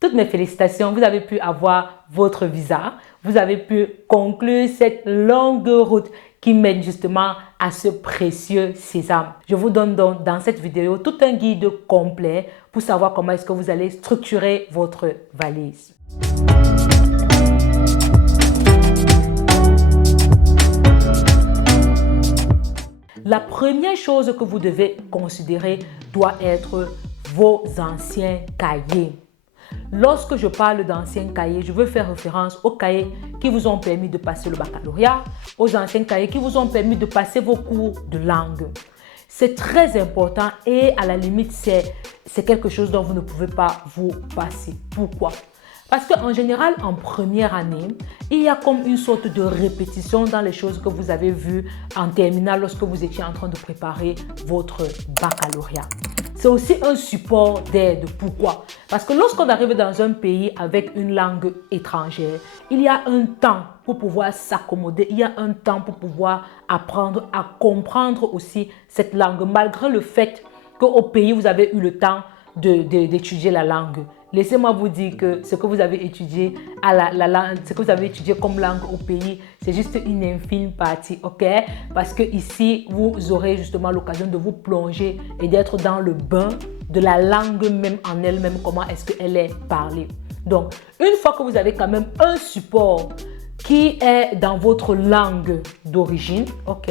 Toutes mes félicitations, vous avez pu avoir votre visa, vous avez pu conclure cette longue route qui mène justement à ce précieux sésame. Je vous donne donc dans cette vidéo tout un guide complet pour savoir comment est-ce que vous allez structurer votre valise. La première chose que vous devez considérer doit être vos anciens cahiers. Lorsque je parle d'anciens cahiers, je veux faire référence aux cahiers qui vous ont permis de passer le baccalauréat, aux anciens cahiers qui vous ont permis de passer vos cours de langue. C'est très important et à la limite, c'est quelque chose dont vous ne pouvez pas vous passer. Pourquoi? Parce qu'en général, en première année, il y a comme une sorte de répétition dans les choses que vous avez vues en terminale lorsque vous étiez en train de préparer votre baccalauréat. C'est aussi un support d'aide. Pourquoi? Parce que lorsqu'on arrive dans un pays avec une langue étrangère, il y a un temps pour pouvoir s'accommoder, il y a un temps pour pouvoir apprendre à comprendre aussi cette langue, malgré le fait qu'au pays, vous avez eu le temps d'étudier la langue. Laissez-moi vous dire que ce que vous avez étudié ce que vous avez étudié comme langue au pays, c'est juste une infime partie, ok? Parce que ici, vous aurez justement l'occasion de vous plonger et d'être dans le bain de la langue même en elle-même, comment est-ce qu'elle est parlée. Donc, une fois que vous avez quand même un support qui est dans votre langue d'origine, ok,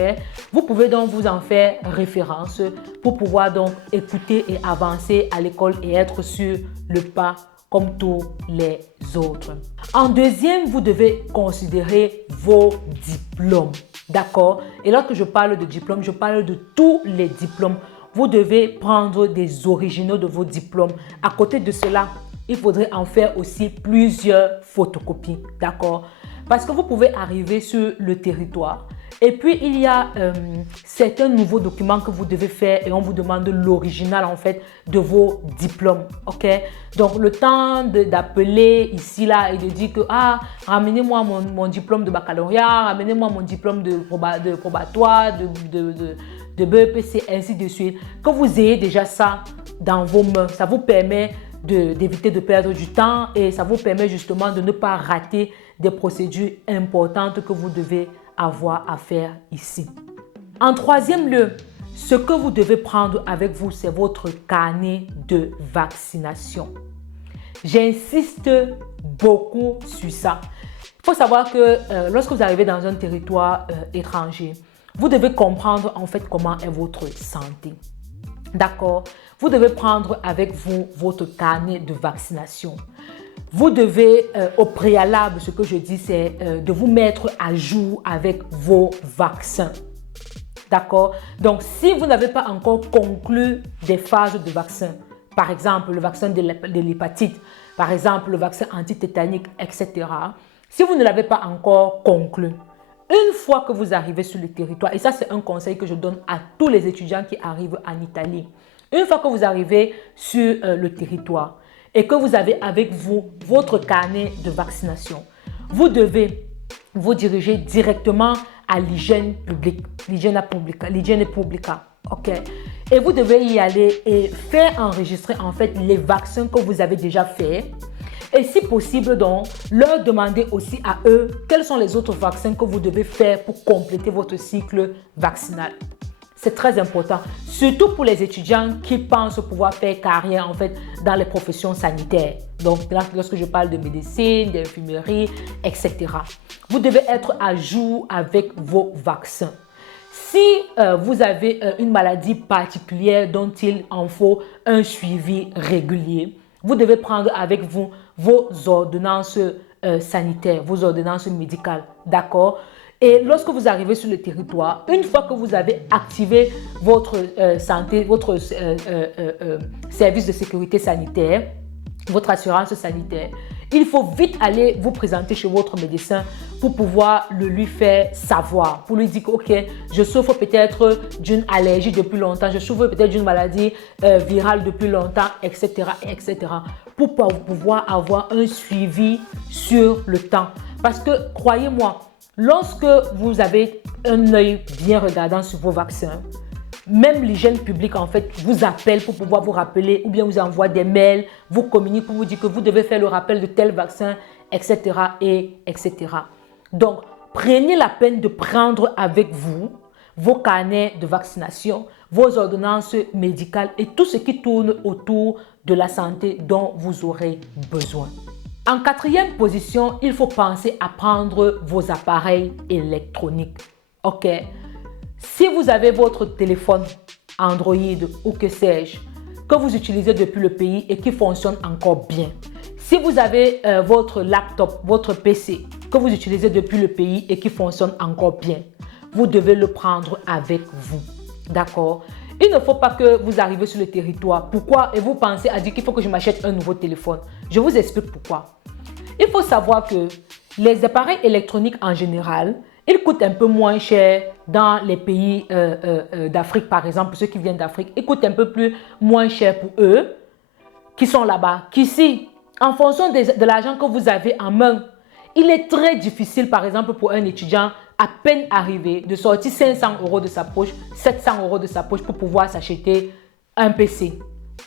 vous pouvez donc vous en faire référence pour pouvoir donc écouter et avancer à l'école et être sur le pas comme tous les autres. En deuxième, vous devez considérer vos diplômes, d'accord? Et lorsque je parle de diplômes, je parle de tous les diplômes. Vous devez prendre des originaux de vos diplômes. À côté de cela, il faudrait en faire aussi plusieurs photocopies, d'accord? Parce que vous pouvez arriver sur le territoire et puis il y a certains nouveaux documents que vous devez faire et on vous demande l'original en fait de vos diplômes, ok? Donc le temps d'appeler ici là et de dire que ramenez-moi mon diplôme de baccalauréat, ramenez-moi mon diplôme de probatoire, de BEPC, ainsi de suite, que vous ayez déjà ça dans vos mains, ça vous permet d'éviter de perdre du temps et ça vous permet justement de ne pas rater des procédures importantes que vous devez avoir à faire ici. En troisième lieu, ce que vous devez prendre avec vous, c'est votre carnet de vaccination. J'insiste beaucoup sur ça. Il faut savoir que lorsque vous arrivez dans un territoire étranger, vous devez comprendre en fait comment est votre santé. D'accord? Vous devez prendre avec vous votre carnet de vaccination. Vous devez, au préalable, ce que je dis, c'est de vous mettre à jour avec vos vaccins. D'accord? Donc, si vous n'avez pas encore conclu des phases de vaccin, par exemple, le vaccin de l'hépatite, par exemple, le vaccin antitétanique, etc. Si vous ne l'avez pas encore conclu, une fois que vous arrivez sur le territoire, et ça, c'est un conseil que je donne à tous les étudiants qui arrivent en Italie, une fois que vous arrivez sur le territoire, et que vous avez avec vous votre carnet de vaccination, vous devez vous diriger directement à l'hygiène publique, l'hygiène publica, ok? Et vous devez y aller et faire enregistrer en fait les vaccins que vous avez déjà faits. Et si possible donc, leur demander aussi à eux quels sont les autres vaccins que vous devez faire pour compléter votre cycle vaccinal. C'est très important, surtout pour les étudiants qui pensent pouvoir faire carrière en fait dans les professions sanitaires. Donc, lorsque je parle de médecine, d'infirmerie, etc. Vous devez être à jour avec vos vaccins. Si vous avez une maladie particulière dont il en faut un suivi régulier, vous devez prendre avec vous vos ordonnances sanitaires, vos ordonnances médicales, d'accord? Et lorsque vous arrivez sur le territoire, une fois que vous avez activé votre santé, votre service de sécurité sanitaire, votre assurance sanitaire, il faut vite aller vous présenter chez votre médecin pour pouvoir le lui faire savoir, pour lui dire que, ok, je souffre peut-être d'une allergie depuis longtemps, je souffre peut-être d'une maladie virale depuis longtemps, etc., etc., pour pouvoir avoir un suivi sur le temps. Parce que, croyez-moi, lorsque vous avez un œil bien regardant sur vos vaccins, Même l'hygiène publique, en fait, vous appelle pour pouvoir vous rappeler ou bien vous envoie des mails, vous communique pour vous dire que vous devez faire le rappel de tel vaccin, etc. etc. Donc, prenez la peine de prendre avec vous vos carnets de vaccination, vos ordonnances médicales et tout ce qui tourne autour de la santé dont vous aurez besoin. En quatrième position, il faut penser à prendre vos appareils électroniques. OK? Si vous avez votre téléphone Android ou que sais-je, que vous utilisez depuis le pays et qui fonctionne encore bien. Si vous avez votre laptop, votre PC que vous utilisez depuis le pays et qui fonctionne encore bien, vous devez le prendre avec vous. D'accord? Il ne faut pas que vous arrivez sur le territoire. Pourquoi? Et vous pensez à dire qu'il faut que je m'achète un nouveau téléphone. Je vous explique pourquoi. Il faut savoir que les appareils électroniques en général, ils coûtent un peu moins cher dans les pays d'Afrique, par exemple, ceux qui viennent d'Afrique. Ils coûtent un peu moins cher pour eux qui sont là-bas qu'ici. En fonction de l'argent que vous avez en main, il est très difficile, par exemple, pour un étudiant à peine arrivé de sortir 500 € de sa poche, 700 € de sa poche pour pouvoir s'acheter un PC,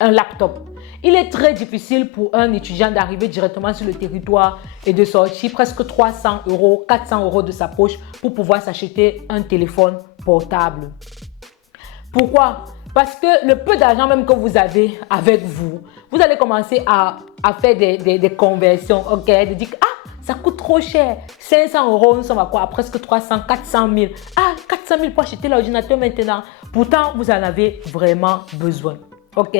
un laptop. Il est très difficile pour un étudiant d'arriver directement sur le territoire et de sortir presque 300 €, 400 € de sa poche pour pouvoir s'acheter un téléphone portable. Pourquoi? Parce que le peu d'argent même que vous avez avec vous, vous allez commencer à faire des conversions, ok? De dire, ah, ça coûte trop cher. 500 €, nous sommes à quoi? À presque 300, 400 000. Ah, 400 000 pour acheter l'ordinateur maintenant. Pourtant, vous en avez vraiment besoin. Ok?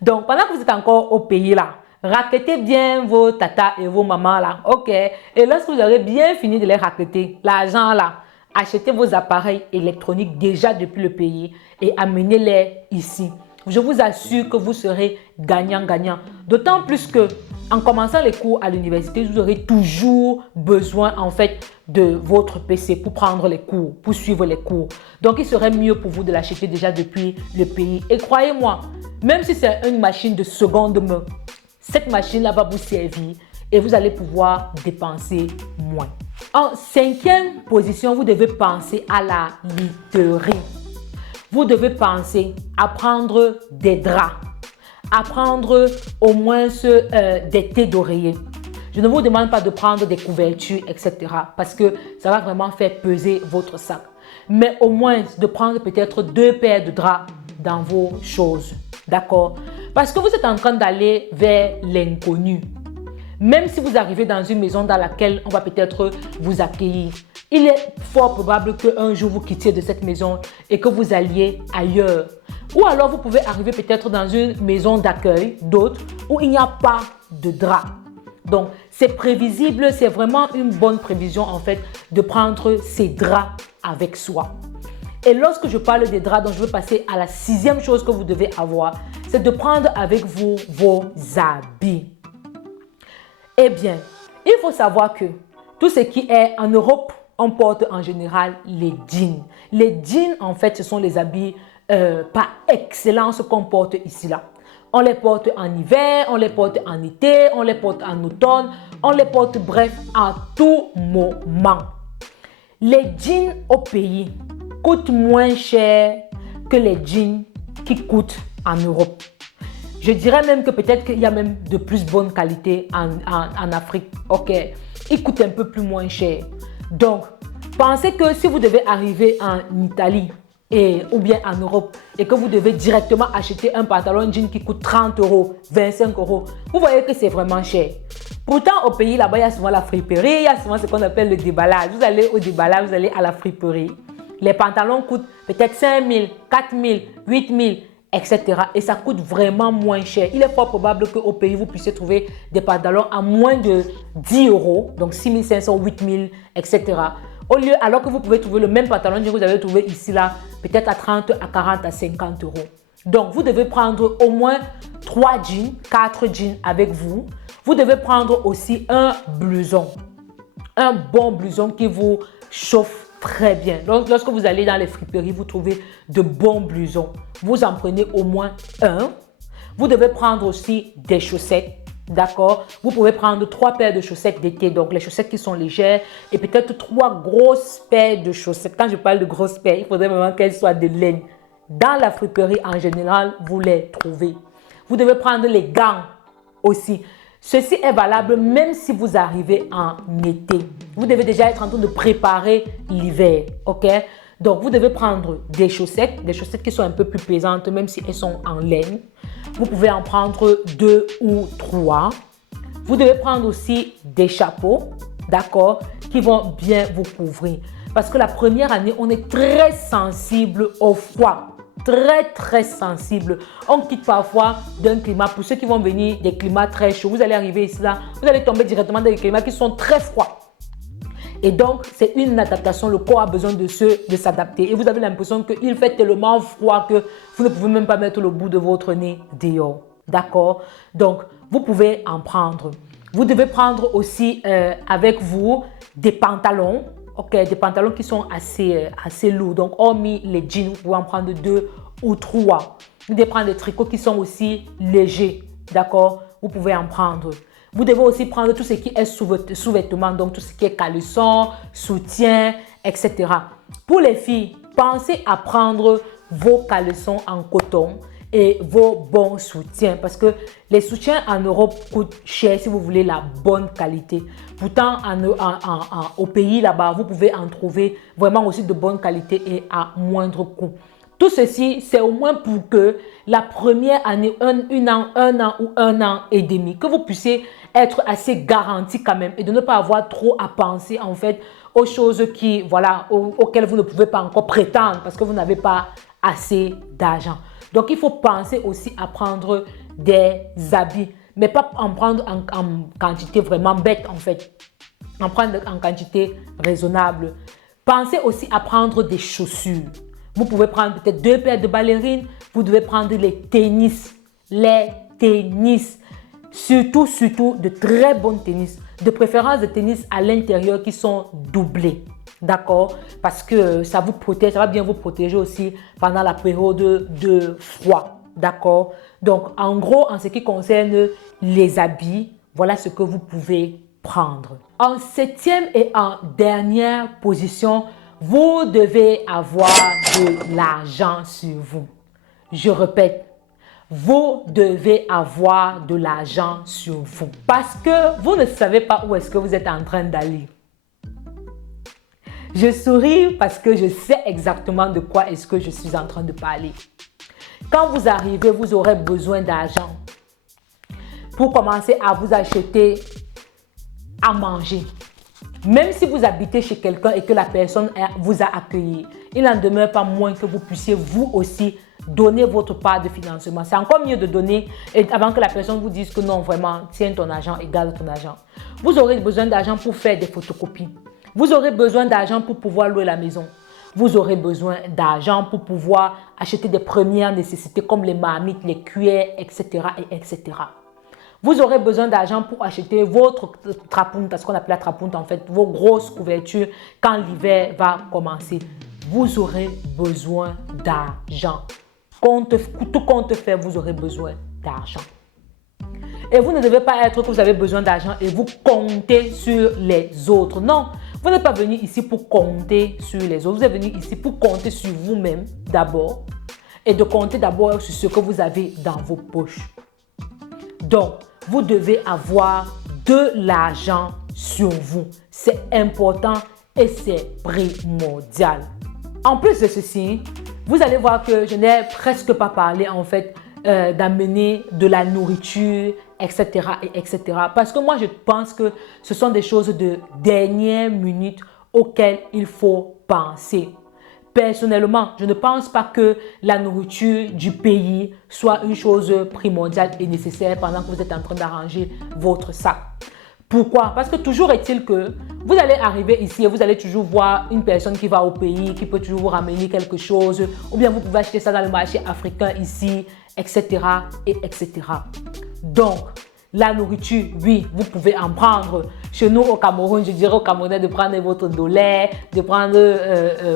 Donc, pendant que vous êtes encore au pays là, rackettez bien vos tatas et vos mamans là. Ok? Et lorsque vous aurez bien fini de les racketter, l'argent là, achetez vos appareils électroniques déjà depuis le pays et amenez-les ici. Je vous assure que vous serez gagnant-gagnant. D'autant plus que en commençant les cours à l'université, vous aurez toujours besoin en fait de votre PC pour prendre les cours, pour suivre les cours. Donc, il serait mieux pour vous de l'acheter déjà depuis le pays. Et croyez-moi, même si c'est une machine de seconde main, cette machine-là va vous servir et vous allez pouvoir dépenser moins. En cinquième position, vous devez penser à la literie. Vous devez penser à prendre des draps, à prendre au moins des thés d'oreiller. Je ne vous demande pas de prendre des couvertures, etc. parce que ça va vraiment faire peser votre sac. Mais au moins de prendre peut-être 2 paires de draps dans vos choses. D'accord? Parce que vous êtes en train d'aller vers l'inconnu. Même si vous arrivez dans une maison dans laquelle on va peut-être vous accueillir, il est fort probable qu'un jour vous quittiez de cette maison et que vous alliez ailleurs. Ou alors vous pouvez arriver peut-être dans une maison d'accueil d'autres où il n'y a pas de drap. Donc c'est prévisible, c'est vraiment une bonne prévision en fait de prendre ces draps avec soi. Et lorsque je parle des draps, donc je veux passer à la 6e chose que vous devez avoir, c'est de prendre avec vous vos habits. Eh bien, il faut savoir que tout ce qui est en Europe, on porte en général les jeans. Les jeans, en fait, ce sont les habits par excellence qu'on porte ici là. On les porte en hiver, on les porte en été, on les porte en automne, on les porte bref à tout moment. Les jeans au pays coûtent moins cher que les jeans qui coûtent en Europe. Je dirais même que peut-être qu'il y a même de plus bonne qualité en Afrique. Ok, ils coûtent un peu plus moins cher. Donc, pensez que si vous devez arriver en Italie ou bien en Europe et que vous devez directement acheter un pantalon jean qui coûte 30 €, 25 €, vous voyez que c'est vraiment cher. Pourtant, au pays là-bas, il y a souvent la friperie, il y a souvent ce qu'on appelle le déballage. Vous allez au déballage, vous allez à la friperie. Les pantalons coûtent peut-être 5 000, 4 000, 8 000, etc. Et ça coûte vraiment moins cher. Il est fort probable qu'au pays, vous puissiez trouver des pantalons à moins de 10 €, donc 6 500, 8 000, etc. Alors que vous pouvez trouver le même pantalon que vous avez trouvé ici, là, peut-être à 30, à 40, à 50 €. Donc, vous devez prendre au moins 3 jeans, 4 jeans avec vous. Vous devez prendre aussi un blouson. Un bon blouson qui vous chauffe très bien. Donc, lorsque vous allez dans les friperies, vous trouvez de bons blousons. Vous en prenez au moins un. Vous devez prendre aussi des chaussettes. D'accord? Vous pouvez prendre 3 paires de chaussettes d'été, donc les chaussettes qui sont légères, et peut-être 3 grosses paires de chaussettes. Quand je parle de grosses paires, il faudrait vraiment qu'elles soient de laine. Dans la friperie, en général, vous les trouvez. Vous devez prendre les gants aussi. Ceci est valable même si vous arrivez en été. Vous devez déjà être en train de préparer l'hiver, ok? Donc, vous devez prendre des chaussettes qui sont un peu plus pesantes, même si elles sont en laine. Vous pouvez en prendre 2 ou 3. Vous devez prendre aussi des chapeaux, d'accord, qui vont bien vous couvrir. Parce que la première année, on est très sensible au froid. Très sensible. On quitte parfois d'un climat, pour ceux qui vont venir des climats très chauds, vous allez arriver ici, là, vous allez tomber directement dans des climats qui sont très froids. Et donc, c'est une adaptation, le corps a besoin de s'adapter. Et vous avez l'impression qu'il fait tellement froid que vous ne pouvez même pas mettre le bout de votre nez dehors. D'accord? Donc, vous pouvez en prendre. Vous devez prendre aussi avec vous des pantalons. Ok, des pantalons qui sont assez lourds. Donc, hormis les jeans, vous pouvez en prendre 2 ou 3. Vous devez prendre des tricots qui sont aussi légers. D'accord? Vous pouvez en prendre. Vous devez aussi prendre tout ce qui est sous-vêtements, donc tout ce qui est caleçon, soutien, etc. Pour les filles, pensez à prendre vos caleçons en coton et vos bons soutiens parce que les soutiens en Europe coûtent cher si vous voulez la bonne qualité. Pourtant, au pays là-bas, vous pouvez en trouver vraiment aussi de bonne qualité et à moindre coût. Tout ceci, c'est au moins pour que la première année, un an ou 1 an et demi, que vous puissiez être assez garanti quand même et de ne pas avoir trop à penser en fait aux choses qui, voilà, auxquelles vous ne pouvez pas encore prétendre parce que vous n'avez pas assez d'argent. Donc, il faut penser aussi à prendre des habits, mais pas en prendre en quantité vraiment bête en fait, en prendre en quantité raisonnable. Pensez aussi à prendre des chaussures. Vous pouvez prendre peut-être 2 paires de ballerines. Vous devez prendre les tennis. Les tennis. Surtout de très bons tennis. De préférence des tennis à l'intérieur qui sont doublés. D'accord? Parce que ça vous protège, ça va bien vous protéger aussi pendant la période de froid. D'accord? Donc, en gros, en ce qui concerne les habits, voilà ce que vous pouvez prendre. En 7e et en dernière position, vous devez avoir de l'argent sur vous. Je répète, vous devez avoir de l'argent sur vous. Parce que vous ne savez pas où est-ce que vous êtes en train d'aller. Je souris parce que je sais exactement de quoi est-ce que je suis en train de parler. Quand vous arrivez, vous aurez besoin d'argent pour commencer à vous acheter à manger. Même si vous habitez chez quelqu'un et que la personne vous a accueilli, il n'en demeure pas moins que vous puissiez vous aussi donner votre part de financement. C'est encore mieux de donner avant que la personne vous dise que non, vraiment, tiens ton argent et garde ton argent. Vous aurez besoin d'argent pour faire des photocopies. Vous aurez besoin d'argent pour pouvoir louer la maison. Vous aurez besoin d'argent pour pouvoir acheter des premières nécessités comme les marmites, les cuillères, etc. etc. Vous aurez besoin d'argent pour acheter votre trapunta, ce qu'on appelle la trapunta en fait, vos grosses couvertures quand l'hiver va commencer. Vous aurez besoin d'argent. Tout compte fait, vous aurez besoin d'argent. Et vous ne devez pas être que vous avez besoin d'argent et vous comptez sur les autres. Non, vous n'êtes pas venu ici pour compter sur les autres. Vous êtes venu ici pour compter sur vous-même d'abord et de compter d'abord sur ce que vous avez dans vos poches. Donc, vous devez avoir de l'argent sur vous. C'est important et c'est primordial. En plus de ceci, vous allez voir que je n'ai presque pas parlé en fait d'amener de la nourriture, etc. etc. Parce que moi, je pense que ce sont des choses de dernière minute auxquelles il faut penser. Personnellement, je ne pense pas que la nourriture du pays soit une chose primordiale et nécessaire pendant que vous êtes en train d'arranger votre sac. Pourquoi? Parce que toujours est-il que vous allez arriver ici et vous allez toujours voir une personne qui va au pays, qui peut toujours vous ramener quelque chose, ou bien vous pouvez acheter ça dans le marché africain ici, etc. et etc. Donc, la nourriture, oui, vous pouvez en prendre. Chez nous au Cameroun, je dirais aux Camerounais de prendre votre dollar, de prendre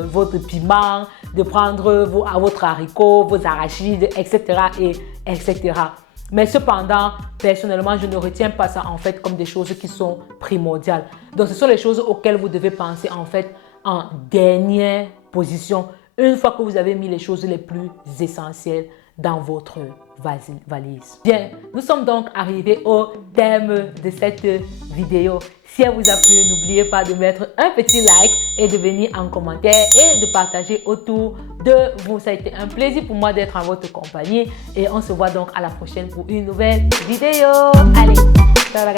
votre piment, de prendre votre haricot, vos arachides, etc. et etc. Mais cependant, personnellement, je ne retiens pas ça en fait comme des choses qui sont primordiales. Donc, ce sont les choses auxquelles vous devez penser en fait en dernière position. une fois que vous avez mis les choses les plus essentielles dans votre valise. Bien, nous sommes donc arrivés au thème de cette vidéo. Si elle vous a plu, n'oubliez pas de mettre un petit like et de venir en commentaire et de partager autour de vous. Ça a été un plaisir pour moi d'être en votre compagnie et on se voit donc à la prochaine pour une nouvelle vidéo. Allez, ciao la